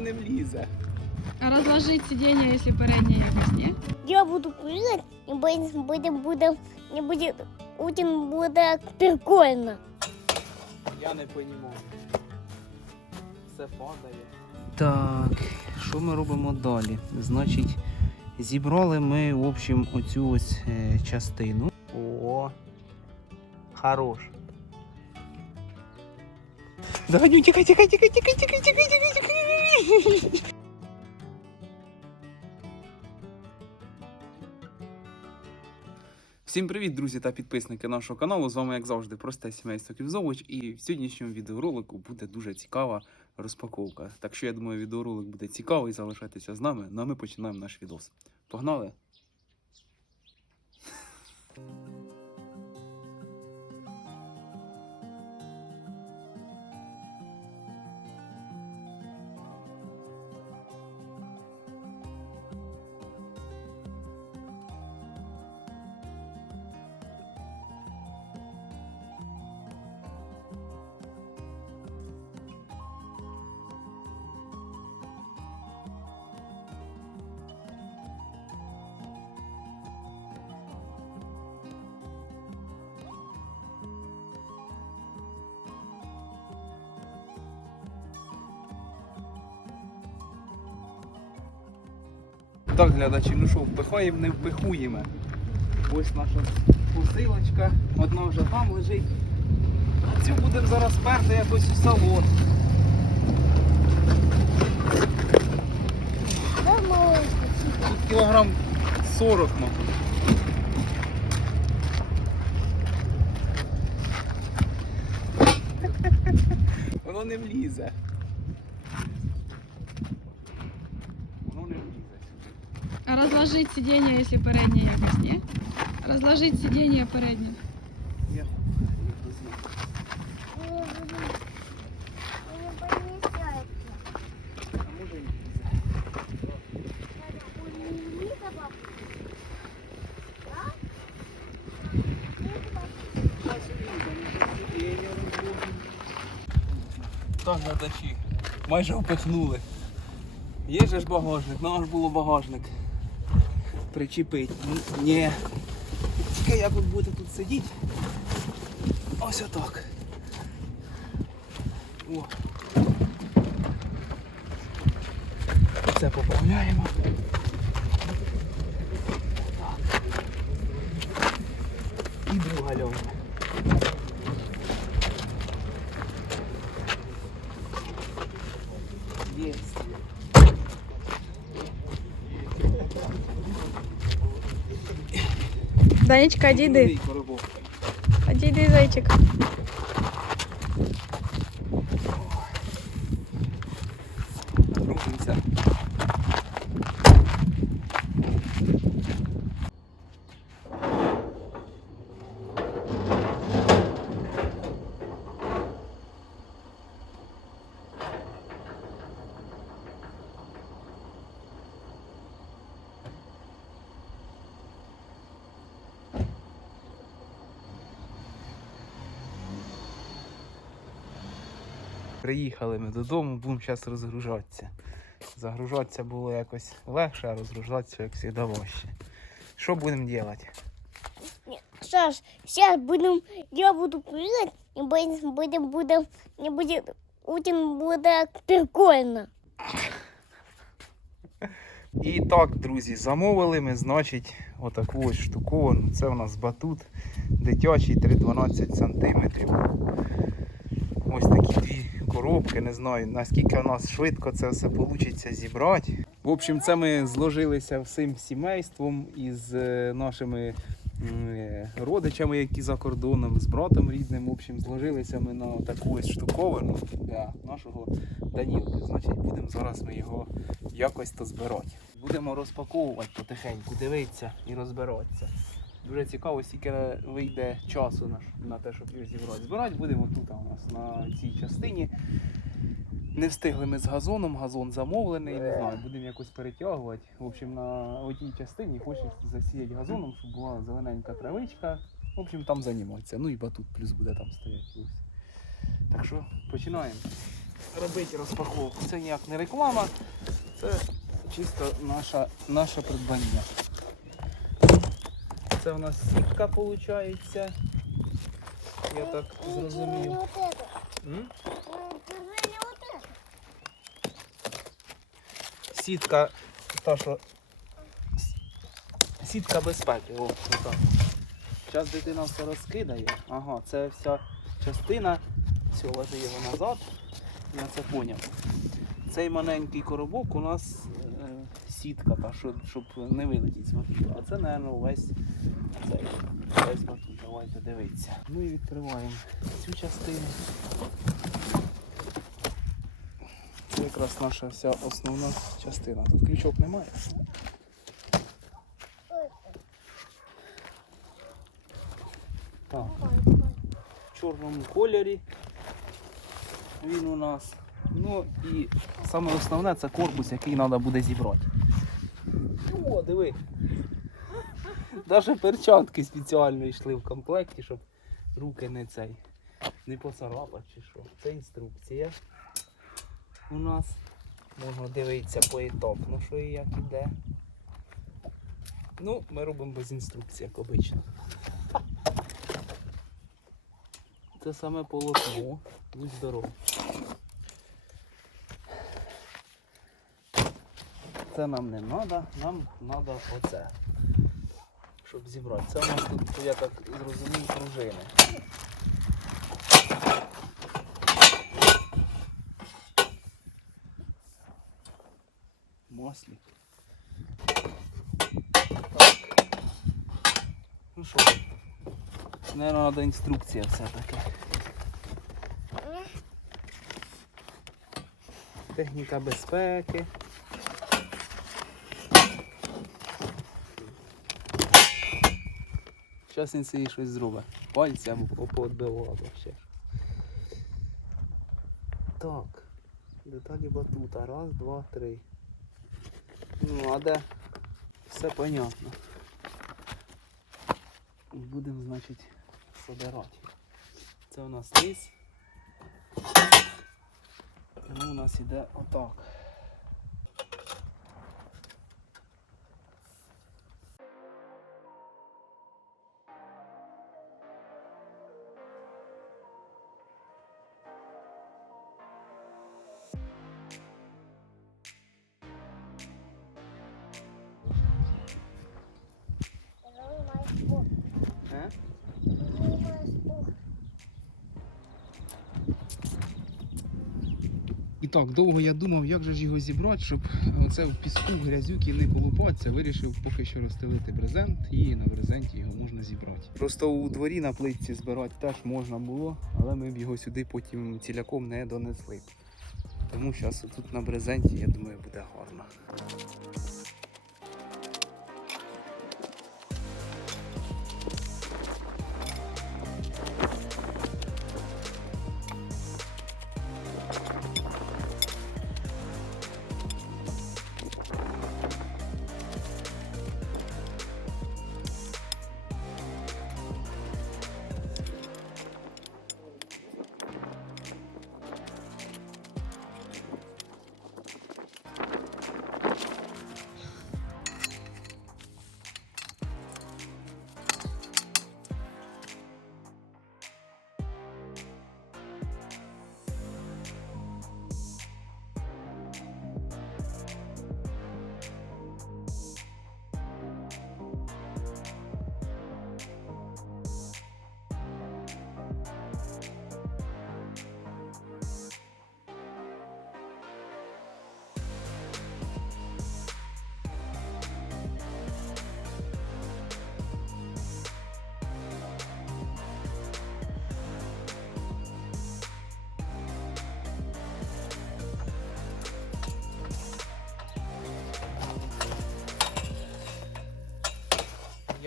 Воно не влізе. А разложить сиденье, если переднее якось, ні? Я буду прыгать, и будет, будет, будет, не будет, очень будет прикольно. Я не понімаю. Все падає. Так, що ми робимо далі? Значить, зібрали ми, в общем, оцю ось е, частину. О, хорош. Давай, ну, тікай, тікай, тікай, тікай, тікай, тікай, тікай, тікай. Всім привіт, друзі та підписники нашого каналу. З вами, як завжди, просте сімейство Ківзович. І в сьогоднішньому відеоролику буде дуже цікава розпаковка. Так що я думаю, відеоролик буде цікавий. Залишайтеся з нами. Ну а ми починаємо наш відос. Погнали! Глядачі, ну що, впихаємо, не впихуємо. Ось наша посилочка, одна вже там лежить. Цю будемо зараз перти якось у салон. Тут кілограм 40, мабуть. Воно не влізе. разложить сиденье, если переднее якось, ні? Разложить сиденье переднє. Так, на. Майже впихнули. Є же ж багажник, нам ж було багажник. Причепить. Ні. Тільки як ви будете тут сидіти. Ось отак. О. Це поправляємо. Так. І друга льова. Єсть. Данечка. Одійди, зайчик. Рухаємося. Приїхали ми додому, будемо зараз розгружатися. Загружатися було якось легше, а розгружатися, як завжди, важче. Що будемо робити? Нет, Саш, сейчас будем, я буду прыгать, и будет, будет, будет, не будет, очень будет прикольно. І так, друзі, замовили ми, значить, отаку ось штуковину. Це у нас батут дитячий 3,12 см. Ось такі дві коробки. Не знаю, наскільки у нас швидко це все вийде зібрати. В общем, це ми зложилися всім сімейством із е, нашими е, родичами, які за кордоном, з братом рідним. В общем, зложилися ми на таку ось штуковину для нашого Данілки. Значить, будемо зараз ми його якось то збирати. Будемо розпаковувати потихеньку, дивитися і розбиратися. Дуже цікаво, скільки вийде часу на, на те, щоб його зібрати. Збирати будемо тут у нас на цій частині. Не встигли ми з газоном, газон замовлений, не знаю, будемо якось перетягувати. В общем, на одній частині хочеться засіяти газоном, щоб була зелененька травичка. В общем, там займатися. Ну і батут плюс буде там стояти. Так що починаємо. робити розпаковку. Це ніяк не реклама, це чисто наша, наше придбання. Це у нас сітка виходить. Я так зрозумів. Сітка, та що. Сітка безпеки. О, отак. Зараз дитина все розкидає. Ага, це вся частина. Все, ложи його назад. Я це поняв. Цей маленький коробок у нас е, сітка, та, щоб, щоб не вилетіти з. А це, мабуть, увесь цей весь батут. Давайте дивитися. Ну і відкриваємо цю частину. Це якраз наша вся основна частина. Тут ключок немає. Так, в чорному кольорі він у нас. Ну і саме основне це корпус, який треба буде зібрати. О, диви. Навіть перчатки спеціально йшли в комплекті, щоб руки не цей не поцарапати чи що. Це інструкція у нас. Можна дивитися поетапно, що і як іде. Ну, ми робимо без інструкції, як обично. Це саме полотно. Будь здоров. Це нам не треба, нам треба оце. Щоб зібрати. Це у нас тут, я так зрозумів, пружини. Маслі. Так. Ну що, наверное, треба інструкція все-таки. Техніка безпеки. Зараз він собі щось зробить. Пальцем поотбивало ще. Так. Деталі батута. Раз, два, три. Ну, а де? Все понятно. Будемо, значить, собирати. Це у нас низ. Ну, у нас іде отак. Так, довго я думав, як же ж його зібрати, щоб оце в піску, в грязюки не колупатися. Вирішив поки що розстелити брезент і на брезенті його можна зібрати. Просто у дворі на плитці збирати теж можна було, але ми б його сюди потім ціляком не донесли. Тому зараз тут на брезенті, я думаю, буде гарно.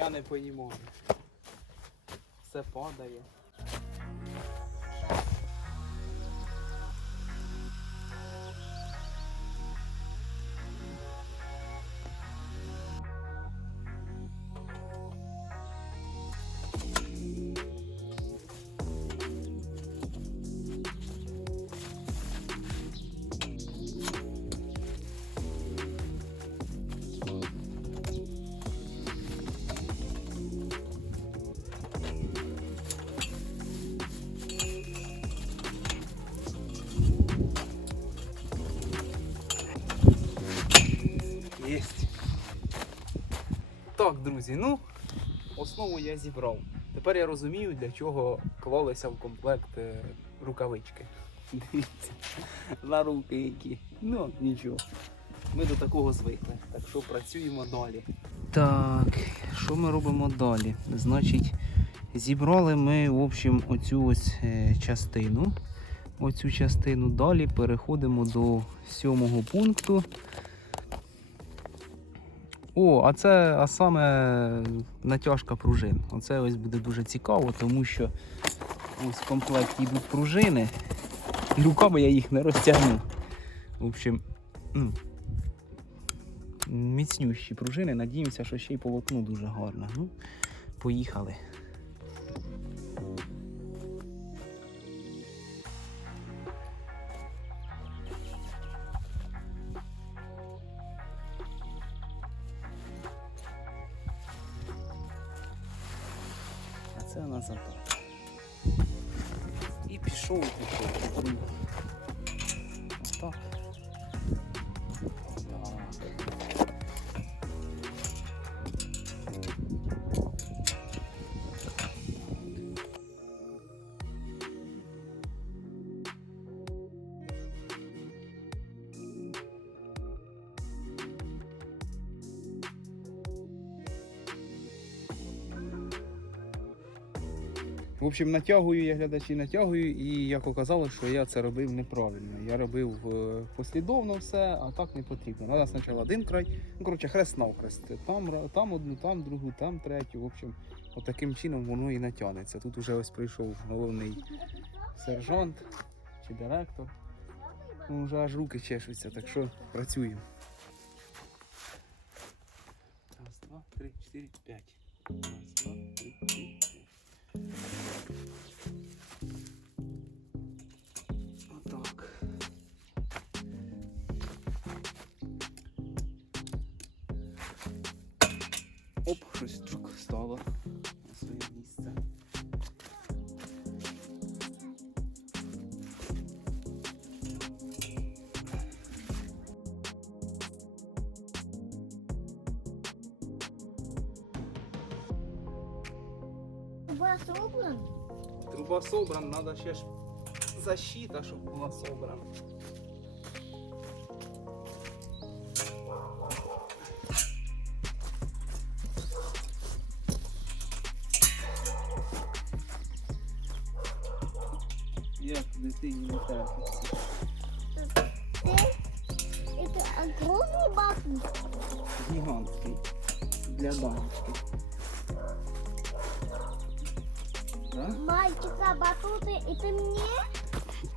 Я не понімаю. Все падає. Друзі, ну, основу я зібрав. Тепер я розумію, для чого клалися в комплект е, рукавички. Дивіться, на руки які. Ну, нічого. Ми до такого звикли. Так що працюємо далі. Так, що ми робимо далі? Значить, зібрали ми, в общем, оцю ось е, частину. Оцю частину далі переходимо до сьомого пункту. О, а це а саме натяжка пружин. Оце ось буде дуже цікаво, тому що ось в комплекті йдуть пружини. Руками я їх не розтягну. В общем, ну, міцнющі пружини. Надіємося, що ще й полотно дуже гарне. Ну, поїхали. Це отак. І пішов, пішов. пішов. Отак. Общем, натягую я глядачі натягую, і як оказалось, що я це робив неправильно. Я робив е, послідовно все, а так не потрібно. Треба спочатку один край, ну коротше, хрест навхрест. Там, там одну, там другу, там третю. В общем, отаким чином воно і натягнеться. Тут уже ось прийшов головний сержант чи директор. Ну, вже аж руки чешуться, так що працюємо. Раз, два, три, чотири, п'ять. Раз, два, три, чотири. Оп, щось чук стало собрана, треба ще ж защита, щоб була собрана.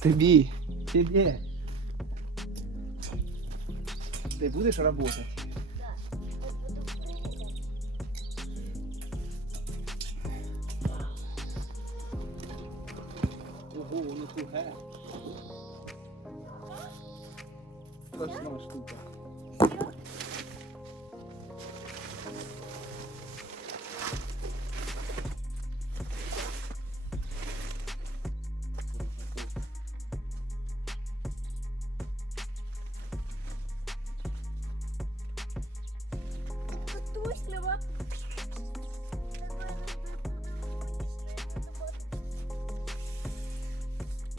Тобі. Тебе. Ти будеш працювати? Ого, воно сухе. Страшна штука.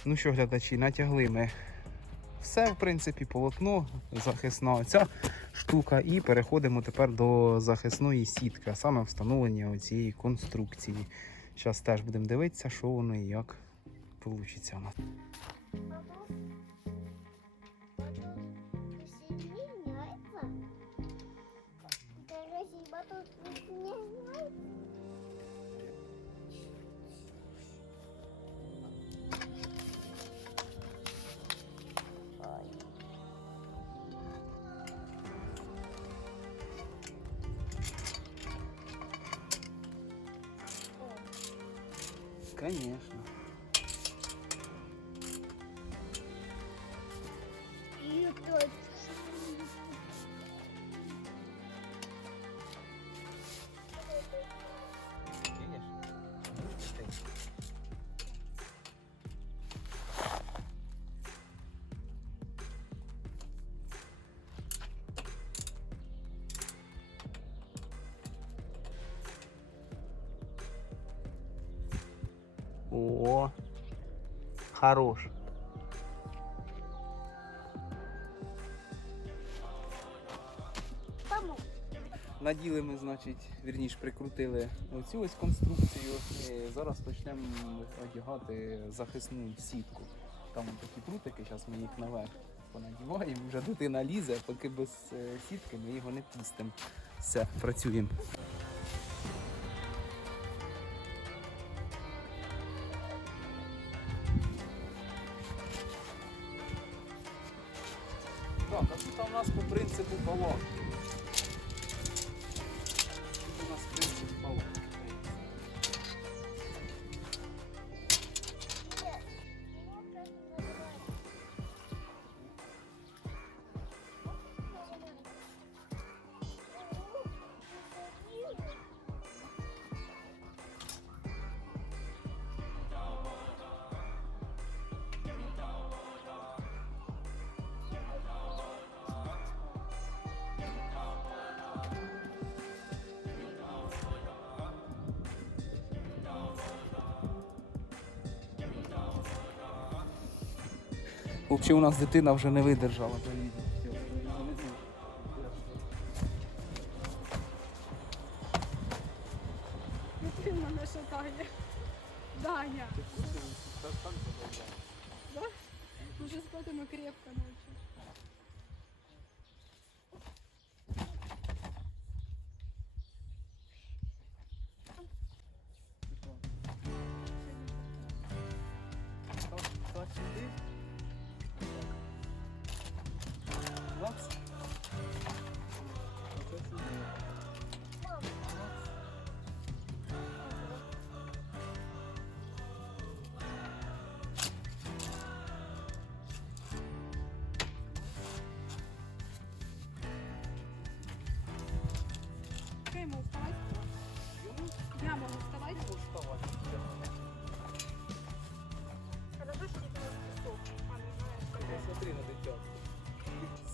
Ну що, глядачі, натягли ми все, в принципі, полотно, захисна оця штука, і переходимо тепер до захисної сітки, саме встановлення цієї конструкції. Зараз теж будемо дивитися, що воно і як вийде у нас. Конечно. О, хорош. Наділи ми, значить, вірніш, прикрутили оцю ось конструкцію. І зараз почнемо одягати захисну сітку. Там такі прутики, зараз ми їх наверх понадіваємо. Вже дитина лізе, поки без е, сітки ми його не пустимо. Все, працюємо. Взагалі у нас дитина вже не видержала. Дитина мене шатає. Даня. Да? Уже спатимо крепко ночью.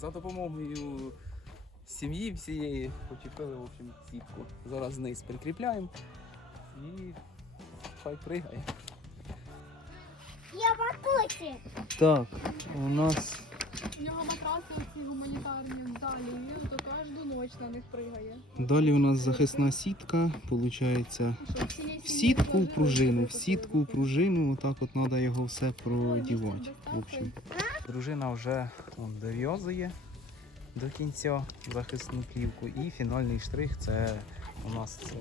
За допомогою сім'ї всієї почепили в общем, сітку. Зараз вниз прикріпляємо і хай пригає. Я в. Так, у нас У нього матраси оці гуманітарні далі, він то кожну ніч на них пригає. Далі у нас захисна сітка, виходить, Щоб всієї в сім'ї сітку, в пружину, в сітку, в пружину, отак от треба його все продівати. В общем. Дружина вже дов'язує до кінця захисну плівку. І фінальний штрих це у нас це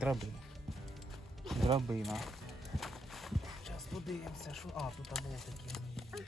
драбина. Драбина. Зараз подивимося, що. А, тут або такі.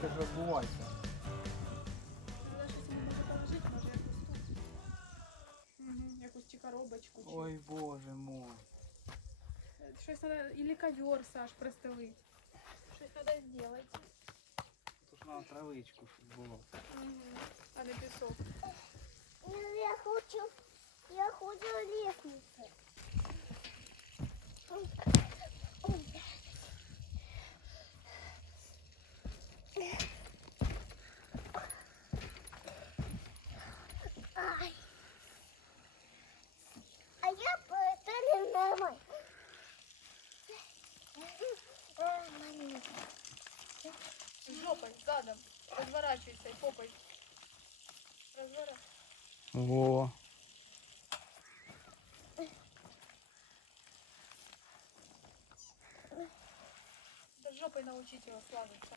Ти ж розбувайся. Треба якусь чи коробочку, чи Ой, боже мой. щось треба, или ковер, Саш, простелить. Щось треба зробити. Тут на травичку щоб було. Мгм. А не пісок. Я хочу, я хочу лестницу. А я нормально. Нормально. Жопой, задом. Розворачуйся і попой. Розворачуйся. Во. Да жопой научить его слазиться.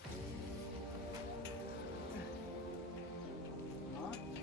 Huh?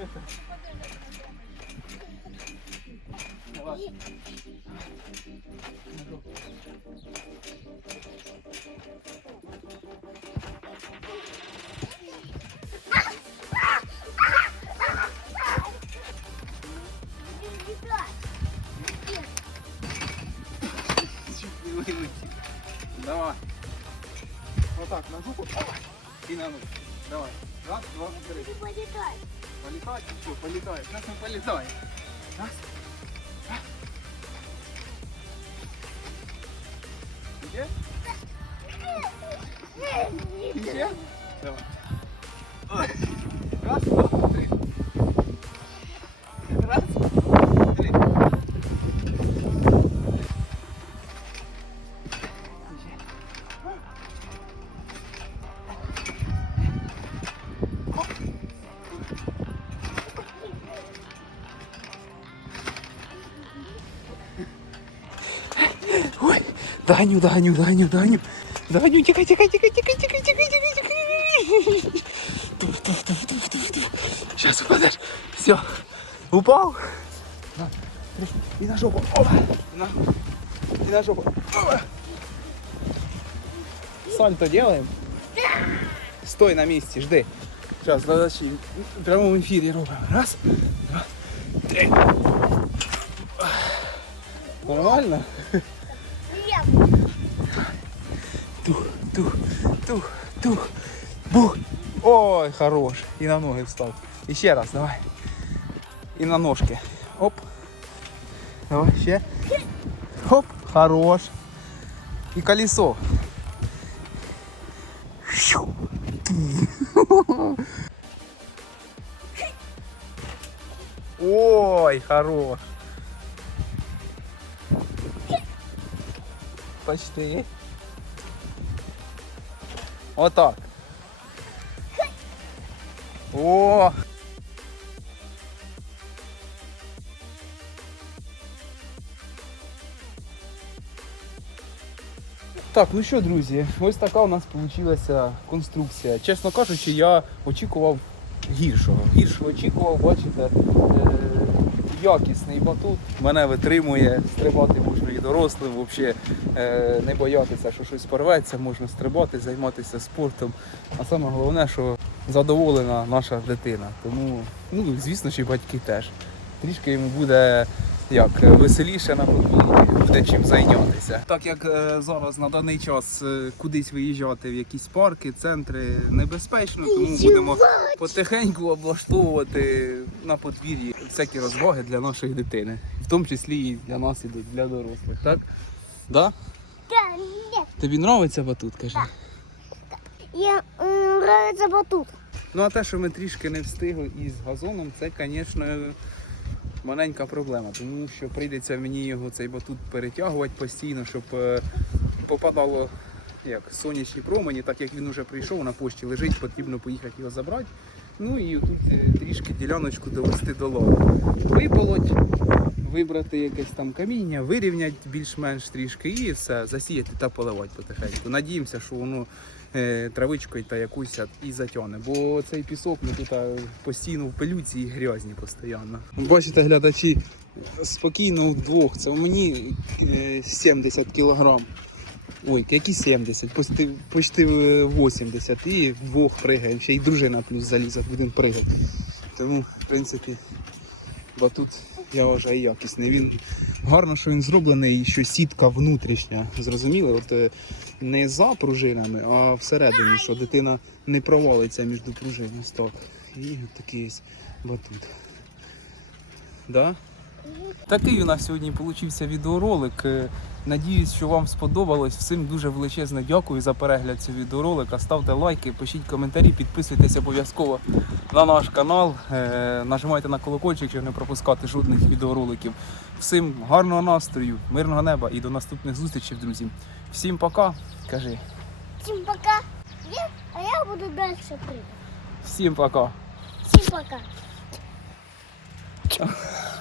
Gracias. 不，我厉害。我怎么不厉害？Даню, Даню, Даню, Даню. Даню, тікай, тікай, тікай, тікай, тікай, тікай, тікай, тікай. Туф, туф, туф, туф, туф, туф. Сейчас упадешь. Все. Упал. На, трошки. И на жопу. Опа. На. И на жопу. Опа. Сальто делаем? Стой на месте, жди. Сейчас, задачи. В прямом эфире робимо. Раз, два, три. Нормально? Тух, тух, тух, тух, бух. Ой, хорош. И на ноги встал. Еще раз, давай. И на ножки. Оп. Давай, ще. Оп, хорош. И колесо. Ой, хорош. Почти. Отак. О! Так, ну що, друзі, ось така у нас вийшла конструкція. Чесно кажучи, я очікував гіршого. Гіршого очікував, бачите, е, якісний батут. Мене витримує, стрибати можна дорослим, взагалі е, не боятися, що щось порветься, можна стрибати, займатися спортом. А саме головне, що задоволена наша дитина. Тому, ну, звісно, що і батьки теж. Трішки йому буде як веселіше на подвір'ї, буде чим зайнятися. Так як е, зараз на даний час е, кудись виїжджати в якісь парки, центри небезпечно, тому будемо потихеньку облаштовувати на подвір'ї всякі розваги для нашої дитини, в тому числі і для нас, і для дорослих. Так? Да? Да, нет. Тобі подобається батут, кажи? Я нравится батут. Ну а те, що ми трішки не встигли із газоном, це, звісно, маленька проблема, тому що прийдеться мені його цей батут перетягувати постійно, щоб е, попадало як сонячні промені, так як він вже прийшов на пошті лежить, потрібно поїхати його забрати. Ну і тут е, трішки діляночку довести до ладу. Виполоть, вибрати якесь там каміння, вирівняти більш-менш трішки і все, засіяти та поливати потихеньку. Надіємося, що воно травичкою та якусь і затягне. Бо цей пісок ми тут е, постійно в пилюці і грязні постійно. Бачите, глядачі, спокійно вдвох. Це мені е, 70 кілограм. Ой, які 70, почти, почти е, 80 і вдвох пригаємо. Ще й дружина плюс заліза, будемо пригати. Тому, в принципі, батут я вважаю якісний. Він гарно, що він зроблений, що сітка внутрішня. Зрозуміли? От е, не за пружинами, а всередині, що дитина не провалиться між. Стоп. І такий батут. Да? Такий у нас сьогодні получився відеоролик. Е, Надіюсь, що вам сподобалось. Всім дуже величезне дякую за перегляд цього відеоролика. Ставте лайки, пишіть коментарі, підписуйтесь обов'язково на наш канал. Е, Нажимайте на колокольчик, щоб не пропускати жодних відеороликів. Всім гарного настрою, мирного неба і до наступних зустрічей, друзі. Всім пока. Кажи. Всем пока. Я, а я буду дальше прыгать. Всім пока. Всем пока.